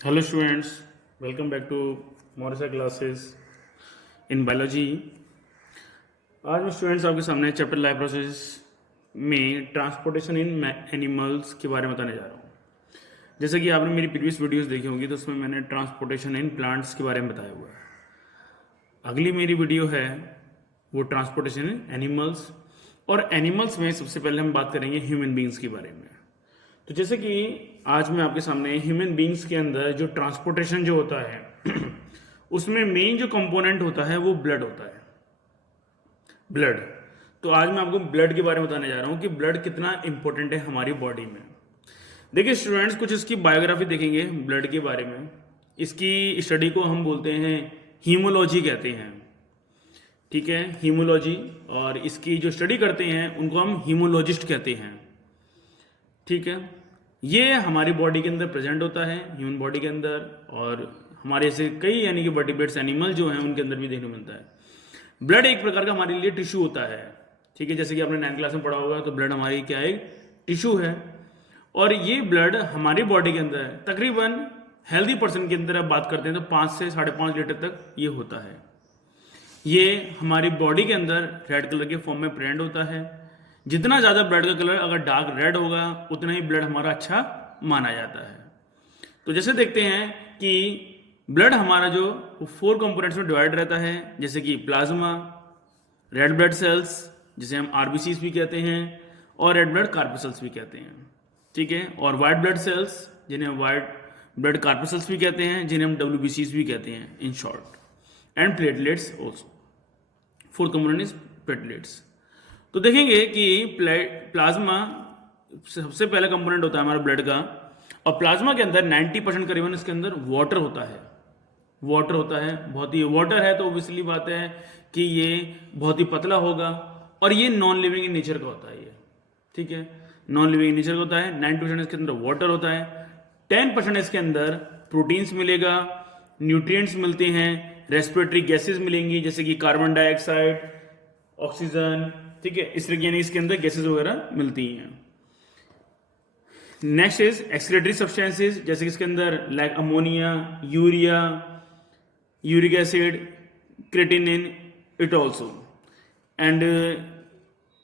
Hello students, welcome back to Morisa classes in biology. आज मैं students आपके सामने चैप्टर लाइफ प्रोसेस में ट्रांसपोर्टेशन इन एनिमल्स के बारे में बताने जा रहा हूँ। जैसे कि आपने मेरी प्रीवियस वीडियोस देखी होंगी तो उसमें मैंने ट्रांसपोर्टेशन इन प्लांट्स के बारे में बताया हुआ है। अगली मेरी वीडियो है वो ट्रांसपोर्टेशन इन एनिमल्स, और एनिमल्स में सबसे पहले हम बात करेंगे ह्यूमन बींग्स के बारे में। तो जैसे कि आज मैं आपके सामने ह्यूमन बींग्स के अंदर जो ट्रांसपोर्टेशन जो होता है उसमें मेन जो कंपोनेंट होता है वो ब्लड होता है। ब्लड। तो आज मैं आपको ब्लड के बारे में बताने जा रहा हूँ कि ब्लड कितना इंपॉर्टेंट है हमारी बॉडी में। देखिए स्टूडेंट्स, कुछ इसकी बायोग्राफी देखेंगे ब्लड के बारे में। इसकी स्टडी को हम बोलते हैं हीमोलॉजी कहते हैं, ठीक है, हीमोलॉजी। और इसकी जो स्टडी करते हैं उनको हम हीमोलॉजिस्ट कहते हैं, ठीक है। ये हमारी बॉडी के अंदर प्रेजेंट होता है, ह्यूमन बॉडी के अंदर, और हमारे ऐसे कई यानी कि वर्टिब्रेट्स एनिमल जो हैं उनके अंदर भी देखने को मिलता है। ब्लड एक प्रकार का हमारे लिए टिश्यू होता है, ठीक है। जैसे कि आपने 9th क्लास में पढ़ा होगा तो ब्लड हमारी क्या है, एक टिश्यू है। और ये ब्लड हमारी बॉडी के अंदर तकरीबन हेल्दी पर्सन के अंदर आप बात करते हैं तो 5 से 5.5 लीटर तक ये होता है। ये हमारी बॉडी के अंदर रेड कलर के फॉर्म में प्रेजेंट होता है। जितना ज़्यादा ब्लड का कलर अगर डार्क रेड होगा उतना ही ब्लड हमारा अच्छा माना जाता है। तो जैसे देखते हैं कि ब्लड हमारा जो 4 कंपोनेंट्स में डिवाइड रहता है, जैसे कि प्लाज्मा, रेड ब्लड सेल्स जिसे हम आरबीसीज भी कहते हैं, और रेड ब्लड कार्पसेल्स भी कहते हैं, ठीक है। और वाइट ब्लड सेल्स जिन्हें हम वाइट ब्लड कार्पसेल्स भी कहते हैं, जिन्हें हम डब्ल्यूबीसीज भी कहते हैं in short, and platelets also. 4th component is platelets. तो देखेंगे कि प्लाज्मा सबसे पहला कंपोनेंट होता है हमारा ब्लड का, और प्लाज्मा के अंदर 90% करीबन इसके अंदर वाटर होता है। वाटर होता है, बहुत ही वाटर है, तो ऑब्वियसली बात है कि ये बहुत ही पतला होगा, और ये नॉन लिविंग इन नेचर का होता है ये, ठीक है, नॉन लिविंग इन नेचर का होता है। 90% इसके अंदर वाटर होता है, 10% इसके अंदर प्रोटीन्स मिलेगा, न्यूट्रिएंट्स मिलते हैं, रेस्पिरेटरी गैसेज मिलेंगी जैसे कि कार्बन डाइऑक्साइड, ऑक्सीजन, ठीक है, इस तरह की यानी इसके अंदर गैसेज वगैरह मिलती हैं। नेक्स्ट इज एक्सक्रीटरी सब्सटेंसेस, जैसे कि इसके अंदर like ammonia, urea, uric acid, creatinine, it also. And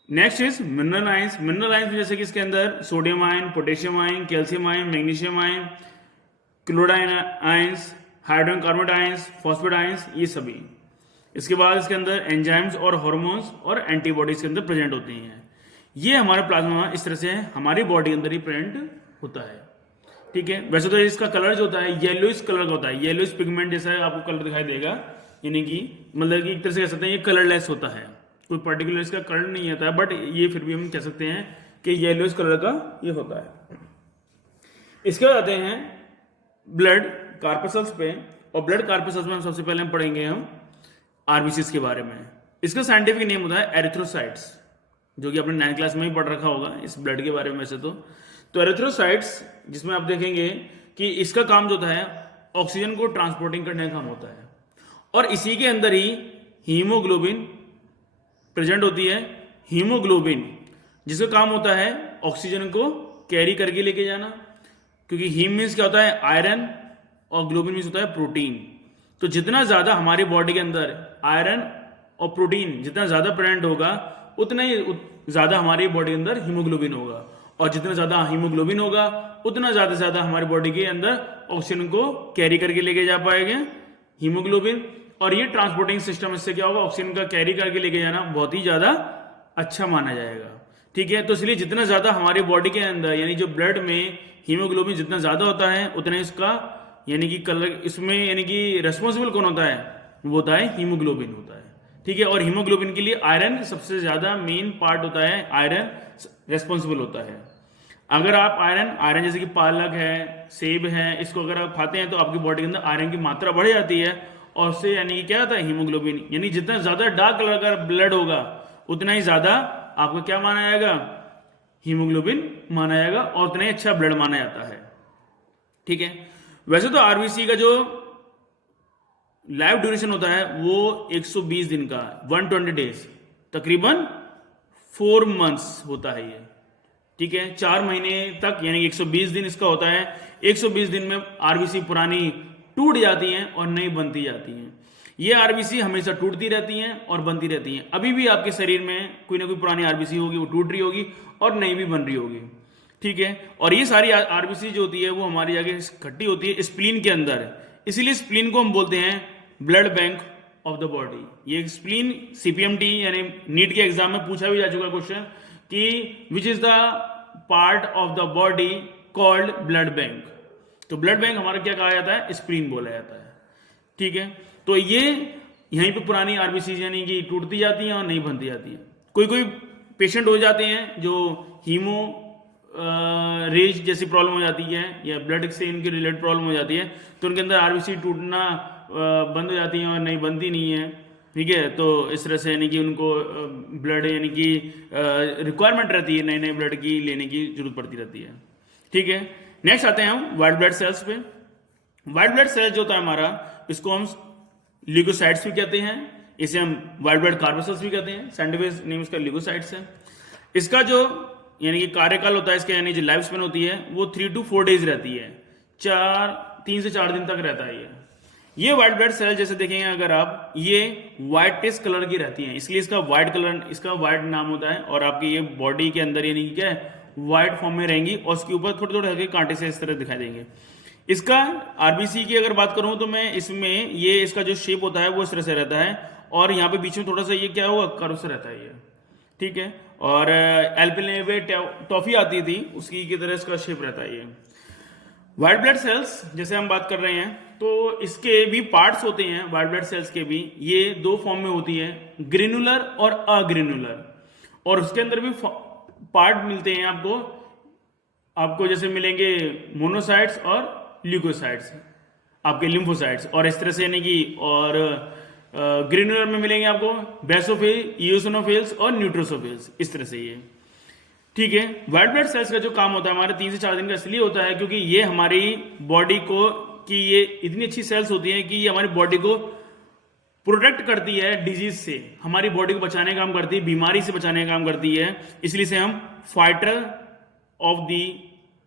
next is mineral ions. Mineral ions जैसे कि इसके अंदर sodium ion, potassium ion, calcium ion, magnesium ion, chlorine ions, hydrogen carbonate ions, phosphate ions, ये सभी। इसके बाद इसके अंदर एंजाइम्स और हार्मोन्स और एंटीबॉडीज के अंदर प्रेजेंट होती हैं। ये हमारा प्लाज्मा इस तरह से हमारी बॉडी के अंदर ही प्रेजेंट होता है, ठीक है। वैसे तो इसका कलर जो होता है येलोइश कलर का होता है, येलोइश पिगमेंट जैसा आपको कलर दिखाई देगा, यानी कि मतलब कि एक तरह से कह सकते हैं ये कलरलेस होता है, कोई पर्टिकुलर इसका कलर नहीं आता है, बट ये फिर भी हम कह सकते हैं कि येलोइश कलर का ये होता है। इसके बाद आते हैं ब्लड कार्पसेल्स पे, और ब्लड कार्पसेल्स में सबसे पहले हम पढ़ेंगे हम आरबीसीज के बारे में। इसका साइंटिफिक नेम होता है एरिथ्रोसाइट्स, जो कि आपने 9th क्लास में ही पढ़ रखा होगा इस ब्लड के बारे में। वैसे तो एरिथ्रोसाइट्स जिसमें आप देखेंगे कि इसका काम जो होता है ऑक्सीजन को ट्रांसपोर्टिंग करने का काम होता है, और इसी के अंदर ही हीमोग्लोबिन प्रेजेंट होती है। हीमोग्लोबिन जिसका काम होता है ऑक्सीजन को कैरी करके लेके जाना, क्योंकि हीम मीन्स क्या होता है, आयरन, और ग्लोबिन मीन्स होता है प्रोटीन। तो जितना ज्यादा हमारी बॉडी के अंदर आयरन और प्रोटीन जितना ज्यादा प्रेजेंट होगा उतना ही ज्यादा हमारी बॉडी के अंदर हीमोग्लोबिन होगा, और जितना ज्यादा हीमोग्लोबिन होगा उतना ज्यादा से ज्यादा हमारी बॉडी के अंदर ऑक्सीजन को कैरी करके लेके जा पाएंगे हीमोग्लोबिन। और ये ट्रांसपोर्टिंग सिस्टम, इससे क्या होगा, ऑक्सीजन का कैरी करके लेके जाना बहुत ही ज्यादा अच्छा माना जाएगा, ठीक है। तो इसलिए जितना ज्यादा हमारी बॉडी के अंदर यानी जो ब्लड में हीमोग्लोबिन जितना ज्यादा होता है उतना इसका यानी कि कलर इसमें यानी कि रेस्पॉन्सिबल कौन होता है, वो होता है हीमोग्लोबिन होता है, ठीक है। और हीमोग्लोबिन के लिए आयरन सबसे ज्यादा मेन पार्ट होता है, आयरन रेस्पॉन्सिबल होता है। अगर आप आयरन जैसे कि पालक है, सेब है, इसको अगर आप खाते हैं तो आपकी बॉडी के अंदर आयरन की मात्रा बढ़ जाती है, और उससे यानी कि क्या होता है हीमोग्लोबिन, यानी जितना ज्यादा डार्क कलर का ब्लड होगा उतना ही ज्यादा आपको क्या माना जाएगा, हीमोग्लोबिन माना जाएगा, और उतना ही अच्छा ब्लड माना जाता है, ठीक है। वैसे तो आरबीसी का जो लाइफ ड्यूरेशन होता है वो 120 दिन का, 120 डेज, तकरीबन 4 months होता है ये, ठीक है। 4 महीने तक यानी कि 120 दिन इसका होता है। 120 दिन में आरबीसी पुरानी टूट जाती हैं और नई बनती जाती हैं। ये आरबीसी हमेशा टूटती रहती हैं और बनती रहती हैं। अभी भी आपके शरीर में कोई ना कोई पुरानी आरबीसी होगी, वो टूट रही होगी और नई भी बन रही होगी, ठीक है। और ये सारी आरबीसी जो होती है वो हमारी जगह इकट्ठी होती है स्प्लीन के अंदर, इसीलिए स्प्लीन को हम बोलते हैं blood bank of the body. ये स्प्लीन सीपीएमटी यानी नीट के एग्जाम में पूछा भी जा चुका क्वेश्चन कि which is the part of the body called blood bank. तो ब्लड बैंक हमारा क्या कहा जाता है, स्प्लीन बोला जाता है, ठीक है। तो ये यहीं पे पुरानी आरबीसी यानी कि टूटती जाती हैं और नहीं बनती जाती हैं। कोई कोई पेशेंट हो जाते हैं जो हीमो रेज जैसी प्रॉब्लम हो जाती है या ब्लड से इनकी रिलेटेड प्रॉब्लम हो जाती है, तो उनके अंदर आरबीसी टूटना बंद हो जाती है और नहीं बनती नहीं है, ठीक है। तो इस तरह से यानी कि उनको ब्लड यानी कि रिक्वायरमेंट रहती है, नए नए ब्लड की लेने की जरूरत पड़ती रहती है, ठीक है। नेक्स्ट आते हैं हम वाइट ब्लड सेल्स पे। वाइट ब्लड सेल्स जो होता है हमारा, इसको हम ल्यूकोसाइट्स भी कहते हैं, इसे हम वाइट ब्लड कार्बोसेल्स भी कहते हैं। साइंटिफिक नेम इसका ल्यूकोसाइट्स है। इसका जो यानी कि कार्यकाल होता है इसका, यानी जो लाइफ स्पेन होती है वो 3 to 4 डेज रहती है, 3 से 4 दिन तक रहता है ये व्हाइट ब्लड सेल। जैसे देखेंगे अगर आप, ये व्हाइटिश कलर की रहती हैं, इसलिए इसका व्हाइट कलर, इसका व्हाइट नाम होता है। और आपकी ये बॉडी के अंदर यानी कि क्या है, व्हाइट फॉर्म में रहेंगी और उसके ऊपर थोड़े थोड़े हल्के कांटे से इस तरह दिखाई देंगे। इसका आरबीसी की अगर बात करूं तो मैं इसमें ये इसका जो शेप होता है वो इस तरह से रहता है और यहाँ पे बीच में थोड़ा सा ये क्या हुआ, कर्व से रहता है ये, ठीक है। और एल्पेनलीबे टॉफी आती थी उसकी की तरह इसका शेप रहता है ये। व्हाइट ब्लड सेल्स जैसे हम बात कर रहे हैं तो इसके भी पार्ट्स होते हैं, व्हाइट ब्लड सेल्स के भी। ये 2 फॉर्म में होती है, ग्रेनुलर और अग्रेनुलर। और उसके अंदर भी पार्ट मिलते हैं आपको जैसे मिलेंगे मोनोसाइट्स और ल्यूकोसाइट्स, आपके लिम्फोसाइट्स। और इस तरह से यानी कि और ग्रेनुलर में मिलेंगे आपको बेसोफिल, इओसिनोफिल्स और न्यूट्रोसोफिल्स, इस तरह से ये, ठीक है। व्हाइट ब्लड सेल्स का जो काम होता है हमारे 3 से 4 दिन का इसलिए होता है क्योंकि ये हमारी बॉडी को कि ये इतनी अच्छी सेल्स होती हैं कि ये हमारी बॉडी को प्रोटेक्ट करती है डिजीज से, हमारी बॉडी को बचाने का काम करती है, बीमारी से बचाने का काम करती है। इसलिए से हम फाइटर ऑफ दी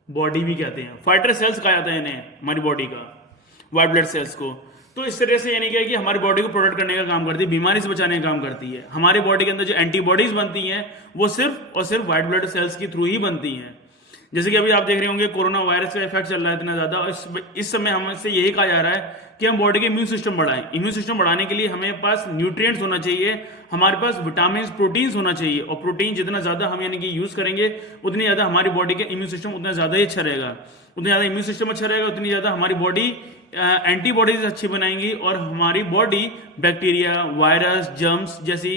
बॉडी भी कहते हैं, फाइटर सेल्स कहा जाता है इन्हें, हमारी बॉडी का व्हाइट ब्लड सेल्स को। तो इस तरह से यानी क्या है कि हमारी बॉडी को प्रोटेक्ट करने का काम करती है, बीमारी से बचाने का काम करती है। हमारे बॉडी के अंदर जो एंटीबॉडीज बनती हैं वो सिर्फ और सिर्फ व्हाइट ब्लड सेल्स के थ्रू ही बनती हैं। जैसे कि अभी आप देख रहे होंगे कोरोना वायरस का इफेक्ट चल रहा है इतना ज्यादा, और इस समय हमसे यही कहा जा रहा है कि हम बॉडी के इम्यून सिस्टम बढ़ाएं। इम्यून सिस्टम बढ़ाने के लिए हमें पास न्यूट्रिएंट्स होना चाहिए, हमारे पास विटामिन, प्रोटीन्स होना चाहिए। और प्रोटीन जितना ज्यादा हम यानी कि यूज करेंगे उतनी ज्यादा हमारी बॉडी के इम्यून सिस्टम उतना ज्यादा ही अच्छा रहेगा, उतना ज्यादा इम्यून सिस्टम अच्छा रहेगा, उतनी ज्यादा हमारी बॉडी एंटीबॉडीज अच्छी बनाएंगी और हमारी बॉडी बैक्टीरिया, वायरस, जर्म्स जैसी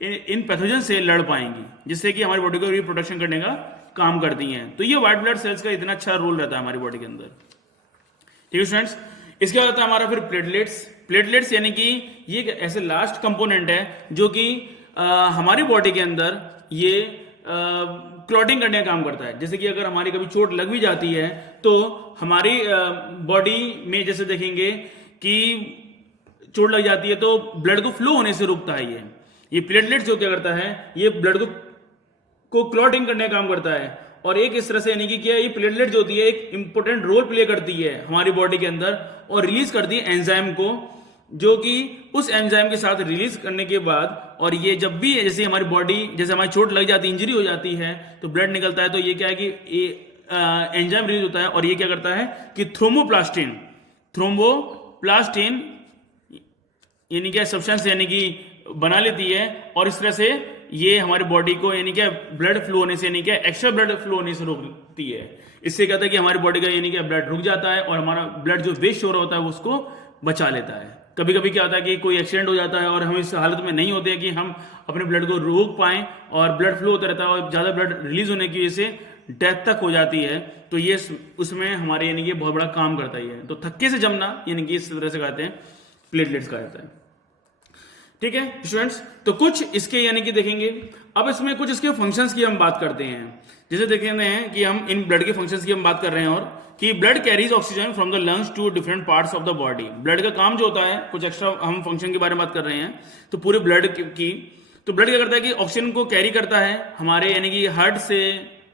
इन पैथोजन से लड़ पाएंगी, जिससे कि हमारी बॉडी को रिप्रोटेक्शन करने का काम करती हैं। तो ये व्हाइट ब्लड सेल्स का इतना अच्छा रोल रहता है हमारी बॉडी के अंदर, ठीक है स्टूडेंट्स। इसके बाद आता है हमारा फिर प्लेटलेट्स। प्लेटलेट्स यानी कि ये ऐसे लास्ट कंपोनेंट है जो कि हमारी बॉडी के अंदर ये क्लॉटिंग करने का काम करता है। जैसे कि अगर हमारी कभी चोट लग भी जाती है तो हमारी बॉडी में जैसे देखेंगे कि चोट लग जाती है तो ब्लड को फ्लो होने से रोकता है ये प्लेटलेट्स जो क्या करता है, ये ब्लड को क्लॉटिंग करने का काम करता है। और एक इस तरह से यानी कि क्या, ये प्लेटलेट जो होती है एक इंपॉर्टेंट रोल प्ले करती है हमारी बॉडी के अंदर और रिलीज करती है एंजाइम को, जो कि उस एंजाइम के साथ रिलीज करने के बाद, और ये जब भी जैसे हमारी बॉडी, जैसे हमारी चोट लग जाती है, इंजरी हो जाती है तो ब्लड निकलता है, तो ये क्या है कि एंजाइम रिलीज होता है और ये क्या करता है कि थ्रोम्बोप्लास्टिन यानी क्या सब्सटेंस यानी कि बना लेती है और इस तरह से ये हमारी बॉडी को यानी क्या ब्लड फ्लो होने से, यानी क्या एक्स्ट्रा ब्लड फ्लो होने से रोकती है। इससे कहता है कि हमारी बॉडी का यानी क्या ब्लड रुक जाता है और हमारा ब्लड जो वेस्ट हो रहा होता है उसको बचा लेता है। कभी कभी क्या होता है कि कोई एक्सीडेंट हो जाता है और हम इस हालत में नहीं होते हैं कि हम अपने ब्लड को रोक पाएं और ब्लड फ्लो होता रहता है और ज़्यादा ब्लड रिलीज होने की वजह से डेथ तक हो जाती है, तो ये उसमें हमारे यानी कि बहुत बड़ा काम करता ही है। तो थक्के से जमना यानी कि इस तरह से कहते हैं, प्लेटलेट्स कहा जाता है, ठीक है स्टूडेंट्स। तो कुछ इसके यानी कि देखेंगे, अब इसमें कुछ इसके फंक्शंस की हम बात करते हैं। जैसे देखते हैं कि हम इन ब्लड के फंक्शंस की हम बात कर रहे हैं, और कि blood carries oxygen from the lungs to different parts of the body. Blood का काम जो होता है, कुछ एक्स्ट्रा हम फंक्शन के बारे में बात कर रहे हैं, तो पूरे ब्लड की, तो ब्लड क्या करता है कि ऑक्सीजन को कैरी करता है हमारे यानी कि हार्ट से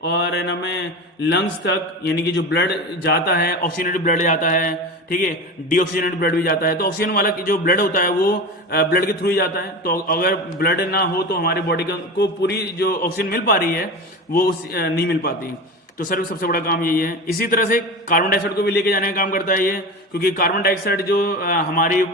और है ना में लंग्स तक, यानी कि जो ब्लड जाता है, ऑक्सीजनेटेड ब्लड जाता है, ठीक है, डीऑक्सीजनेटेड ब्लड भी जाता है। तो ऑक्सीजन वाला जो ब्लड होता है वो ब्लड के थ्रू ही जाता है। तो अगर ब्लड ना हो तो हमारे बॉडी को पूरी जो ऑक्सीजन मिल पा रही है वो नहीं मिल पाती। तो सर सबसे बड़ा काम यही है। इसी तरह से कार्बन डाइऑक्साइड को भी लेके जाने का काम करता है ये, क्योंकि कार्बन डाइऑक्साइड जो हमारी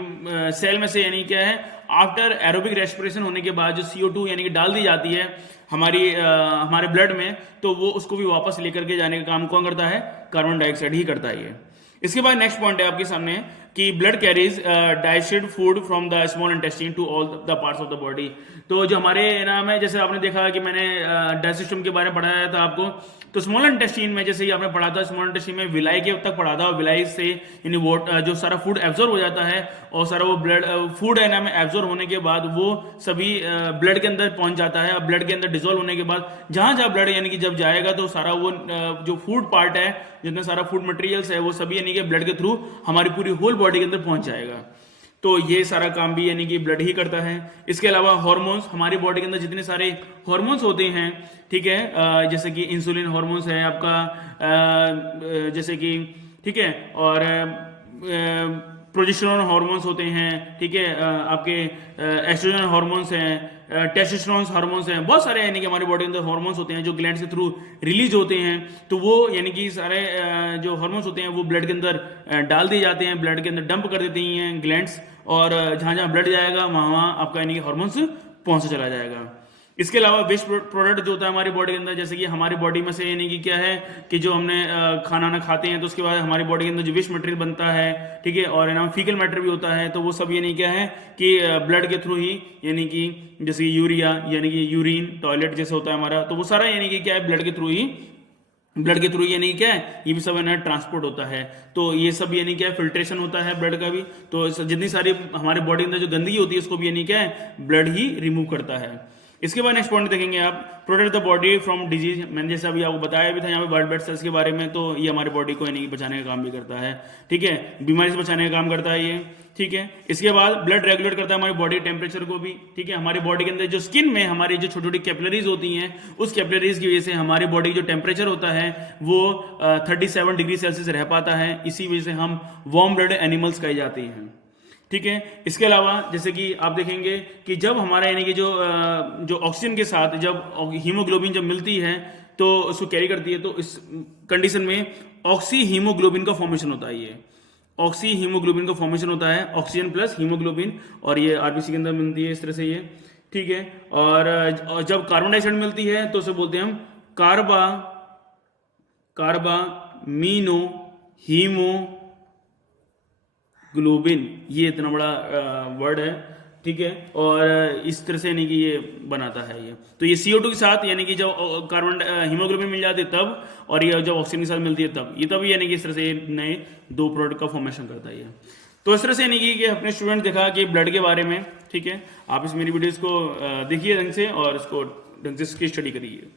सेल में से यानी क्या है, आफ्टर एरोबिक रेस्पिरेशन होने के बाद जो CO2 यानी कि डाल दी जाती है हमारे ब्लड में, तो वो उसको भी वापस लेकर के जाने का काम कौन करता है? कार्बन डाइऑक्साइड ही करता है ये। इसके बाद नेक्स्ट पॉइंट है आपके सामने कि blood carries digested food from the small intestine to all the parts of the body. तो जो हमारे नाम है, जैसे आपने देखा कि मैंने डाइजेस्ट सिस्टम के बारे में पढ़ाया था आपको, तो स्मॉल इंटेस्टाइन में जैसे ही आपने पढ़ा था, स्मॉल इंटेस्टाइन में विलाई के तक पढ़ा था, और विलाई से यानी जो सारा फूड एब्जॉर्ब हो जाता है और सारा वो ब्लड फूड है ना में एब्जॉर्ब होने के बाद वो सभी ब्लड के अंदर पहुंच जाता है। अब ब्लड के अंदर डिसॉल्व होने के बाद जहां जहां ब्लड यानी कि जब जाएगा तो सारा वो जो फूड पार्ट है, जितना सारा फूड मटेरियल्स है, वो सभी यानी कि ब्लड के थ्रू हमारी पूरी होल बॉडी के अंदर पहुंच जाएगा। तो ये सारा काम भी यानी कि ब्लड ही करता है। इसके अलावा हार्मोन्स, हमारी बॉडी के अंदर जितने सारे हार्मोन्स होते हैं, ठीक है, जैसे कि इंसुलिन हार्मोन्स है आपका, जैसे कि ठीक है, और प्रोजेस्टेरोन हार्मोन्स होते हैं, ठीक है, आपके एस्ट्रोजन हार्मोन्स हैं, टेस्टोस्टेरोन हार्मोन्स हैं, बहुत सारे यानी कि हमारी बॉडी के अंदर हार्मोन्स होते हैं जो ग्लैंड के थ्रू रिलीज होते हैं। तो वो यानी कि सारे जो हार्मोन्स होते हैं वो ब्लड के अंदर डाल दिए जाते हैं, ब्लड के अंदर डंप कर देती हैं ग्लैंड्स, और जहाँ जहाँ ब्लड जाएगा वहाँ वहाँ आपका यानी कि हार्मोन्स पहुँच चला जाएगा। इसके अलावा वेस्ट प्रोडक्ट जो होता है हमारी बॉडी के अंदर, जैसे कि हमारी बॉडी में से यानी कि क्या है कि जो हमने खाना ना खाते हैं तो उसके बाद हमारी बॉडी के अंदर जो वेस्ट मटेरियल बनता है, ठीक है, और ना फीकल मैटर भी होता है, तो वो सब यानी क्या है कि ब्लड के थ्रू ही, यानी कि जैसे यूरिया यानी कि यूरिन, टॉयलेट जैसे होता है हमारा, तो वो सारा यानी कि क्या है ब्लड के थ्रू ही यानी क्या है, ये भी सब है ना ट्रांसपोर्ट होता है। तो ये सब यानी क्या है फिल्ट्रेशन होता है ब्लड का भी। तो जितनी सारी हमारे बॉडी के अंदर जो गंदगी होती है उसको भी यानी क्या है ब्लड ही रिमूव करता है। इसके बाद नेक्स्ट पॉइंट देखेंगे आप, protect the body from disease. मैंने जैसे अभी आपको बताया भी था यहाँ पे वाइट ब्लड सेल्स के बारे में, तो ये हमारे बॉडी को यानी कि बचाने का काम भी करता है, ठीक है, बीमारी से बचाने का काम करता है ये, ठीक है। इसके बाद ब्लड रेगुलेट करता है हमारी बॉडी टेम्परेचर को भी, ठीक है। हमारी बॉडी के अंदर जो स्किन में हमारी जो छोटी छोटी कैपिलरीज होती हैं, उस कैपिलरीज की वजह से हमारी बॉडी जो टेम्परेचर होता है वो 37 डिग्री सेल्सियस रह पाता है। इसी वजह से हम वार्म ब्लड एनिमल्स कहे जाते हैं, ठीक है। इसके अलावा जैसे कि आप देखेंगे कि जब हमारा यानी कि जो ऑक्सीजन के साथ जब हीमोग्लोबिन जब मिलती है तो उसको कैरी करती है, तो इस कंडीशन में ऑक्सी हीमोग्लोबिन का फॉर्मेशन होता है। ये ऑक्सी हीमोग्लोबिन का फॉर्मेशन होता है, ऑक्सीजन प्लस हीमोग्लोबिन, और ये आरबीसी के अंदर मिलती है इस तरह से ये, ठीक है। और जब कार्बन डाइऑक्साइड मिलती है तो उसे बोलते हैं हम कार्बामीनो हीमोग्लोबिन। ये इतना बड़ा वर्ड है, ठीक है। और इस तरह से यानी कि ये बनाता है ये। तो ये CO2 के साथ यानी कि जब कार्बन हीमोग्लोबिन मिल जाती है तब, और ये जब ऑक्सीजन के साथ मिलती है तब, ये तभी यानी कि इस तरह से नए दो प्रोडक्ट का फॉर्मेशन करता है ये। तो इस तरह से यानी कि अपने स्टूडेंट देखा कि ब्लड के बारे में, ठीक है। आप इस मेरी वीडियोस को देखिए ढंग से और इसको ढंग से इसकी स्टडी करिए।